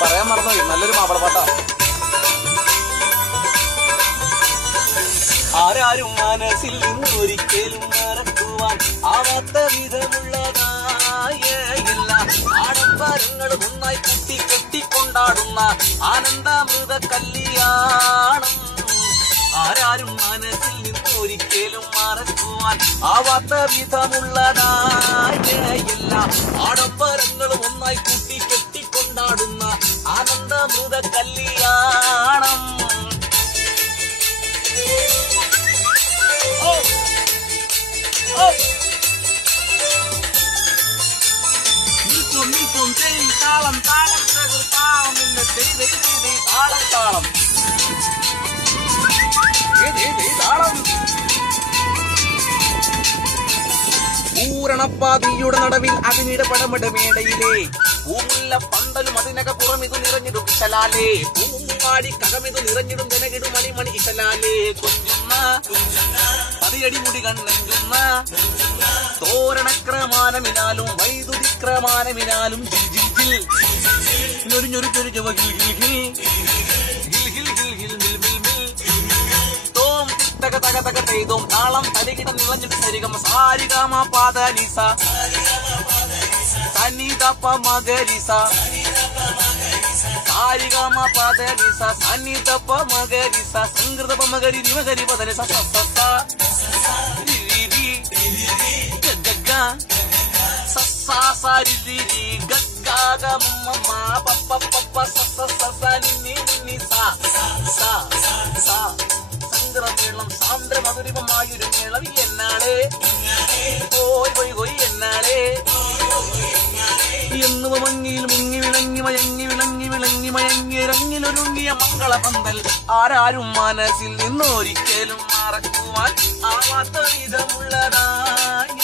പറയാൻ മറന്നുപോയി, നല്ലൊരു മാപ്പിളപ്പാട്ടാ. ആരാരും മനസ്സിൽ നിന്ന് ഒരിക്കലും മറക്കുവാൻ ആവാത്ത വിധമുള്ളതായ എല്ലാ ആഡംബരങ്ങളും ഒന്നായി കൂട്ടി കെട്ടിക്കൊണ്ടാടുന്ന ആനന്ദമൃത കല്യാണം. ആരാരും മനസ്സിൽ നിന്ന് ഒരിക്കലും മറക്കുവാൻ ആവാത്ത വിധമുള്ളതായ എല്ലാ ആഡംബരങ്ങളും ഒന്നായി കൂട്ടി കെട്ടിക്കൊണ്ടാടുന്ന ആനന്ദമൃത കല്യാണം. നിൽക്കും ചെയ് താളം താളം തകർത്താളം എന്ന് താളം താളം താളം. പൂരണപ്പാതിയുടെ നടുവിൽ അതിനിടപെടമിട മേടയിലെ പൂമുല്ല പന്തലും അതിനക പുറമിതു നിറഞ്ഞിടും ഇശലാലേ. പൂമാടി കകമിതു നിറഞ്ഞിടും ജനകിടും മണിമണി ഇശലാലേ. കൊഞ്ചുന്ന പതിയടിമുടി കണ്ണെഞ്ചുന്ന തോരണക്രമാനമിനാലും വൈദ്യുതിക്രമാനമിനാലും ജിൽ ജിൽ ജിൽ ഞൊരു ചൊരു ചൊവ ഹിൽ ഹിൽ ഹിൽ ഹിൽ ഹിൽ ഹിൽ ഹിൽ മിൽ മിൽ മിൽ തോം തിത്തക തക തക തേതും താളം തരികിടം നിറഞ്ഞിട്ട് സരിഗമ സാരിഗമ പാദനിസ സന്നിധപ മകരിസ സാരിഗമ പാദനിസ സന്നിധപ മകരിസ സംഗൃതപ മകരി നിമകരി പദനി സ സ സ സസാരിരി ഗഗഗമമ പപ്പ പപ്പ സസ സസ നിന്നി നിന്നി സ സ സ സംഗ്രമേളം സാന്ദ്ര മധുരിമമായൊരു മേളം എന്നാളെ പോയി പോയി പോയി എന്നാളെ എന്നുവ മങ്ങിയിൽ മുങ്ങി വിളങ്ങി മയങ്ങി വിളങ്ങി വിളങ്ങി മയങ്ങി ഇറങ്ങിലൊരുങ്ങിയ മംഗളപന്തൽ ആരാരും മനസ്സിൽ നിന്നൊരിക്കലും മറക്കുവാൻ ആവാത്ത വിധമുള്ളതായ